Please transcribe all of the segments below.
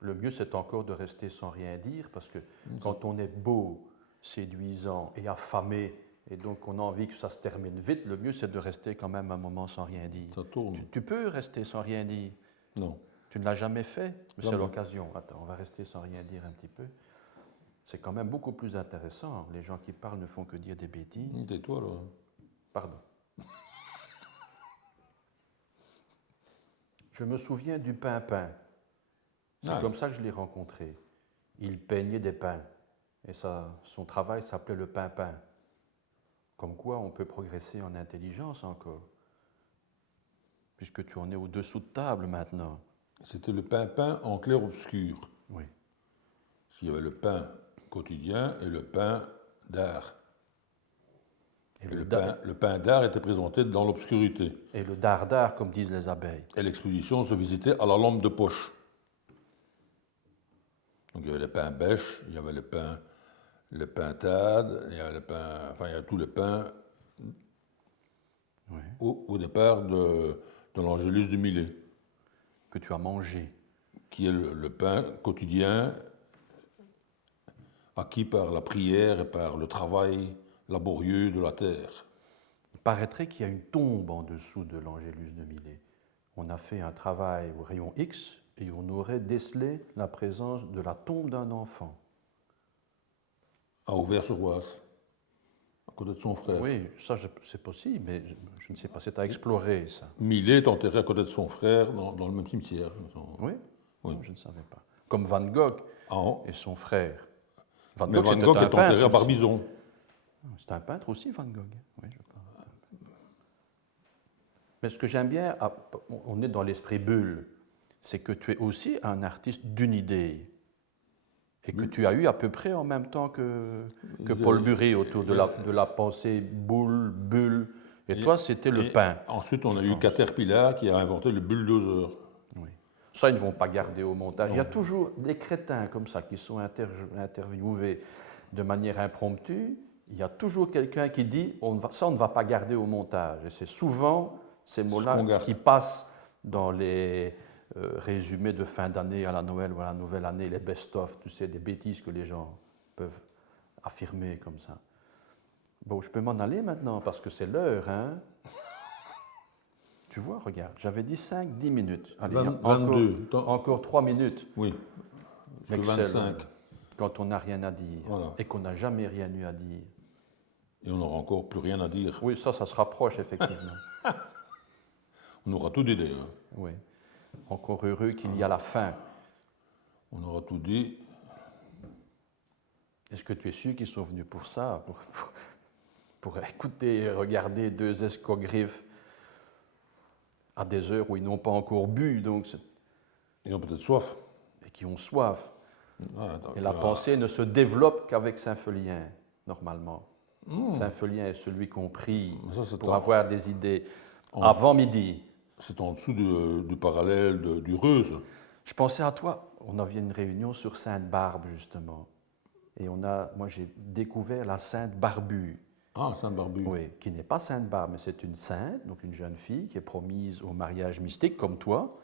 Le mieux, c'est encore de rester sans rien dire, parce que quand on est beau, séduisant et affamé, et donc on a envie que ça se termine vite, le mieux, c'est de rester quand même un moment sans rien dire. Ça tourne. Tu peux rester sans rien dire. Non. Tu ne l'as jamais fait, mais c'est Jamais. l'occasion. Attends, on va rester sans rien dire un petit peu. C'est quand même beaucoup plus intéressant. Les gens qui parlent ne font que dire des bêtises. Tais-toi, là. Pardon. Je me souviens du Pimpin. C'est Ah. comme ça que je l'ai rencontré. Il peignait des pins. Et son travail s'appelait le Pimpin. Comme quoi on peut progresser en intelligence encore. Puisque tu en es au-dessous de table maintenant. C'était le pain en clair-obscur. Oui. Parce qu'il y avait le pain quotidien et le pain d'art. Et le pain d'art était présenté dans l'obscurité. Et le dardard, comme disent les abeilles. Et l'exposition se visitait à la lampe de poche. Donc il y avait le pain bêche, il y avait le pain tade, il y avait le pain, enfin il y avait tout le pain Oui. au départ de l'Angélus du Millet. Que tu as mangé. Qui est le pain quotidien acquis par la prière et par le travail laborieux de la terre. Il paraîtrait qu'il y a une tombe en dessous de l'Angélus de Millet. On a fait un travail au rayon X et on aurait décelé la présence de la tombe d'un enfant. À Auvers-sur-Oise, à côté de son frère. Oui, ça c'est possible, mais je ne sais pas, c'est à explorer ça. Millet est enterré à côté de son frère dans le même cimetière. Oui, Oui. non, je ne savais pas. Comme Van Gogh Ah, et son frère. mais Van Gogh est enterré à Barbizon. C'est un peintre aussi, Van Gogh. Oui, je pense. Mais ce que j'aime bien, on est dans l'esprit bulle, c'est que tu es aussi un artiste d'une idée. Et que tu as eu à peu près en même temps que Paul Bury autour de la pensée boule, bulle. Et toi, c'était le pain. Ensuite, on a eu Caterpillar qui a inventé le bulldozer. Oui. Ça, ils ne vont pas garder au montage. Non. Il y a toujours des crétins comme ça qui sont interviewés de manière impromptue. Il y a toujours quelqu'un qui dit ça, on ne va pas garder au montage. Et c'est souvent ces mots-là qui passent dans les résumés de fin d'année à la Noël ou à la nouvelle année, les best-of, tu sais, des bêtises que les gens peuvent affirmer comme ça. Bon, je peux m'en aller maintenant parce que c'est l'heure, hein? Tu vois, regarde, j'avais dit 5-10 minutes. Allez, 22. Encore 3 minutes. Oui, 25. Quand on n'a rien à dire voilà. Et qu'on n'a jamais rien eu à dire. Et on n'aura encore plus rien à dire. Oui, ça se rapproche effectivement. On aura tout dit d'ailleurs. Oui. Encore heureux qu'il y a la fin. On aura tout dit. Est-ce que tu es sûr qu'ils sont venus pour ça, pour écouter et regarder deux escogriffes à des heures où ils n'ont pas encore bu, donc ils ont peut-être soif. Et qui ont soif. Et la pensée ne se développe qu'avec Saint-Felien, normalement. Saint-Felien est celui qu'on prie pour avoir des idées avant midi. C'est en dessous du parallèle du Reuse. Je pensais à toi. On avait une réunion sur Sainte-Barbe, justement. Et moi, j'ai découvert la Sainte Barbue. Ah, Sainte Barbue. Oui, qui n'est pas Sainte Barbe, mais c'est une sainte, donc une jeune fille qui est promise au mariage mystique, comme toi,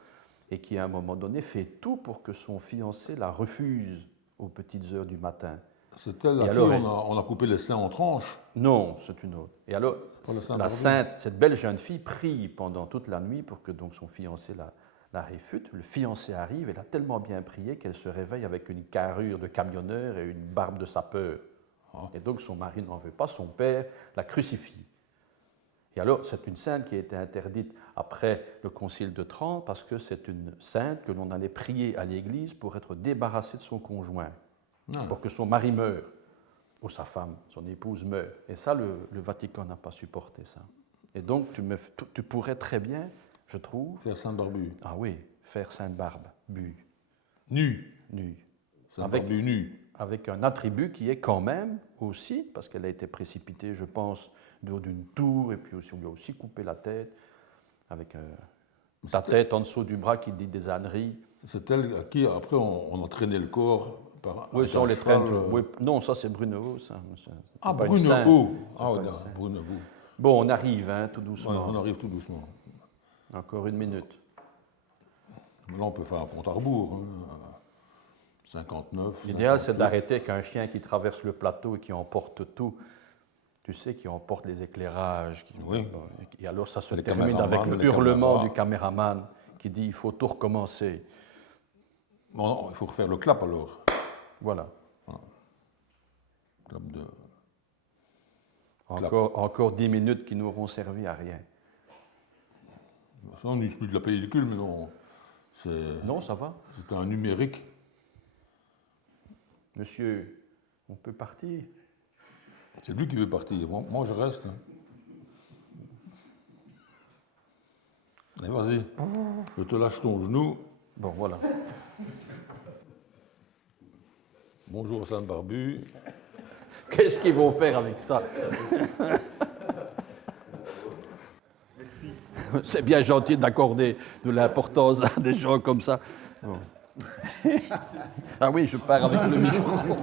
et qui, à un moment donné, fait tout pour que son fiancé la refuse aux petites heures du matin. C'est elle à qui on a coupé les seins en tranches? Non, c'est une autre. Et alors, la sainte, cette belle jeune fille, prie pendant toute la nuit pour que donc son fiancé la réfute. Le fiancé arrive, elle a tellement bien prié qu'elle se réveille avec une carrure de camionneur et une barbe de sapeur. Et donc son mari n'en veut pas, son père la crucifie. Et alors, c'est une sainte qui a été interdite après le Concile de Trente parce que c'est une sainte que l'on allait prier à l'église pour être débarrassée de son conjoint, pour que son mari meure, ou sa femme, son épouse meure. Et ça, le Vatican n'a pas supporté ça. Et donc, tu pourrais très bien, je trouve... Faire Sainte Barbue. Ah oui, faire Sainte Barbe, nue. Sainte Barbue nue. Avec un attribut qui est quand même aussi, parce qu'elle a été précipitée, je pense, du haut d'une tour, et puis aussi, on lui a aussi coupé la tête, avec ta tête en dessous du bras qui dit des âneries. C'est elle à qui, après, on a traîné le corps par... Oui, ça, on les traîne. Oui, non, ça, c'est Brunehaut, ça. Ah, Brunehaut. Brunehaut. Bon, on arrive, hein, tout doucement. Ouais, on arrive tout doucement. Encore 1 minute. Là, on peut faire un compte à rebours. Hein. 59. L'idéal, c'est 58. d'arrêter qu'un chien qui traverse le plateau et qui emporte tout, tu sais, qui emporte les éclairages. Oui. Et alors, ça se Les termine avec caméramans, le les hurlement caméras. du caméraman qui dit il faut tout recommencer. Non, il faut refaire le clap alors. Voilà. Clap de... Encore 10 minutes qui n'auront servi à rien. Ça, on n'utilise plus de la pellicule, mais non. Non, ça va. C'est un numérique. Monsieur, on peut partir. C'est lui qui veut partir. Moi, je reste. Allez, vas-y. Je te lâche ton genou. Bon, voilà. Bonjour, Sam Barbu. Qu'est-ce qu'ils vont faire avec ça? C'est bien gentil d'accorder de l'importance à des gens comme ça. Bon. Ah oui, je pars avec le micro.